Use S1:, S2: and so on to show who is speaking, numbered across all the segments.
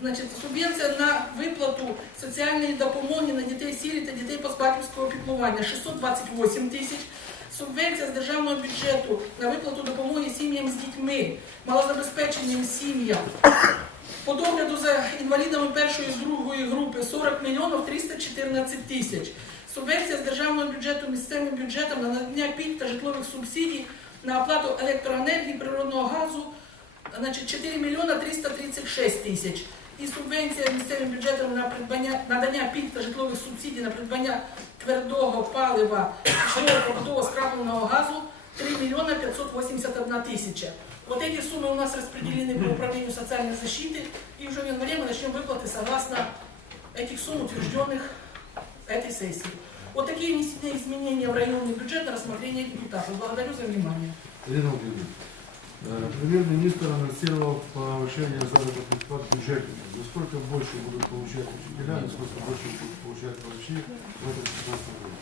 S1: Значить, субвенція на виплату соціальної допомоги на дітей сірі та дітей позбатівського піклування 628 тисяч. Субвенція з державного бюджету на виплату допомоги сім'ям з дітьми, малозабезпеченим сім'ям. По догляду за інвалідами першої і другої групи 40 мільйонів 314 тисяч. Субвенція з державного бюджету місцевим бюджетом на надання пільг та житлових субсидій на оплату електроенергії, природного газу значить, 4 мільйона 336 тисяч. І субвенція місцевим бюджетом на придбання надання пільг та житлових субсидій на придбання твердого палива житлового побутового скрапленого газу 3 миллиона 581 тысяча. Вот эти суммы у нас распределены по управлению социальной защиты, и уже в январе мы начнем выплаты согласно этих сумм, утвержденных этой сессии. Вот такие внесены изменения в районный бюджет на рассмотрение депутатов. Благодарю за внимание.
S2: Премьер-министр анонсировал повышение заработных плат бюджетникам. Насколько больше будут получать учителя, насколько больше будут получать врачи в этом 2016 году?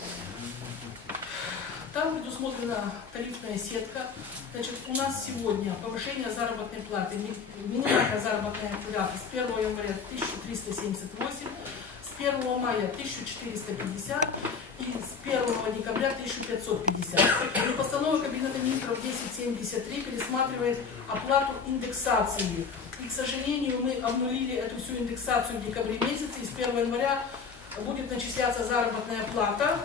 S1: Там предусмотрена тарифная сетка. Значит, у нас сегодня повышение заработной платы, ми- минимальная заработная плата с 1 января 1378, с 1 мая 1450 и с 1 декабря 1550. И постанова Кабинета министров 1073 пересматривает оплату индексации. И, к сожалению, мы обнулили эту всю индексацию в декабре месяце, и с 1 января будет начисляться заработная плата,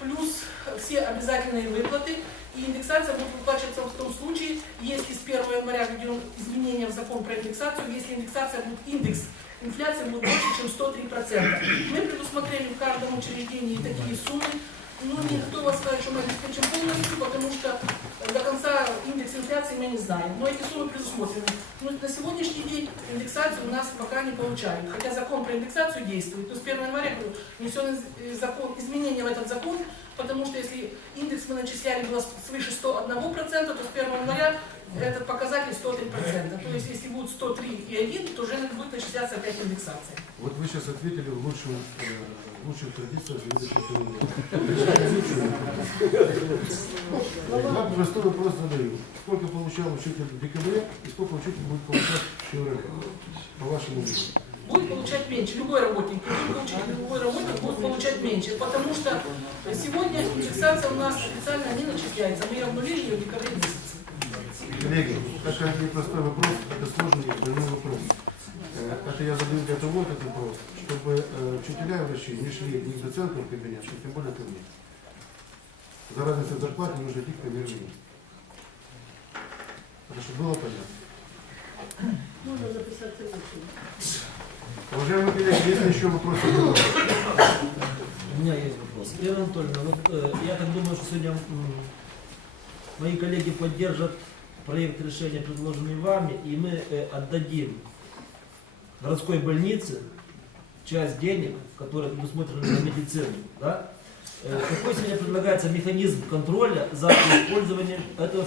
S1: плюс все обязательные выплаты, и индексация будет выплачиваться в том случае, если с 1 января введем изменения в закон про индексацию, если индексация будет индекс инфляции будет больше, чем 103%. Мы предусмотрели в каждом учреждении такие суммы, но не готова сказать, что мы обеспечим полностью, потому что до конца индекс инфляции мы не знаем. Но эти суммы предусмотрены. Но на сегодняшний день индексацию у нас пока не получают. Хотя закон про индексацию действует. То с 1 января внесен закон, изменения в этот закон, потому что если индекс мы начисляли было свыше 101%, то с 1 января этот показатель 103%. То есть если будет 103 и 1, то уже будет начисляться опять индексация.
S2: Вот вы сейчас ответили в лучшем, э, в лучших традициях ведущих Я простой вопрос задаю. Сколько получал учитель в декабре и сколько учитель будет получать в феврале? По вашему мнению.
S1: будет получать меньше. Любой работник, любой учитель, любой работник будет получать меньше. Потому что сегодня индексация у нас официально не начисляется. Мы ее обнулили ее в декабре месяце.
S2: Коллеги, такой непростой вопрос, это сложный и больной вопрос. Э, Это я задаю для того этот вопрос, чтобы э, учителя и врачи не шли ни к доценту в кабинет, ни тем более ко мне. За разницу в зарплате нужно идти к премьер-министру. Это чтобы было понятно.
S3: Можно записаться в очередь.
S2: Уважаемые коллеги, есть ли еще вопросы?
S4: У меня есть вопрос. Ирина Анатольевна, вот, э, я так думаю, что сегодня м, мои коллеги поддержат проект решения, предложенный вами, и мы э, отдадим городской больнице часть денег, которые предусмотрены на медицину. Да? Э, какой сегодня предлагается механизм контроля за использованием этого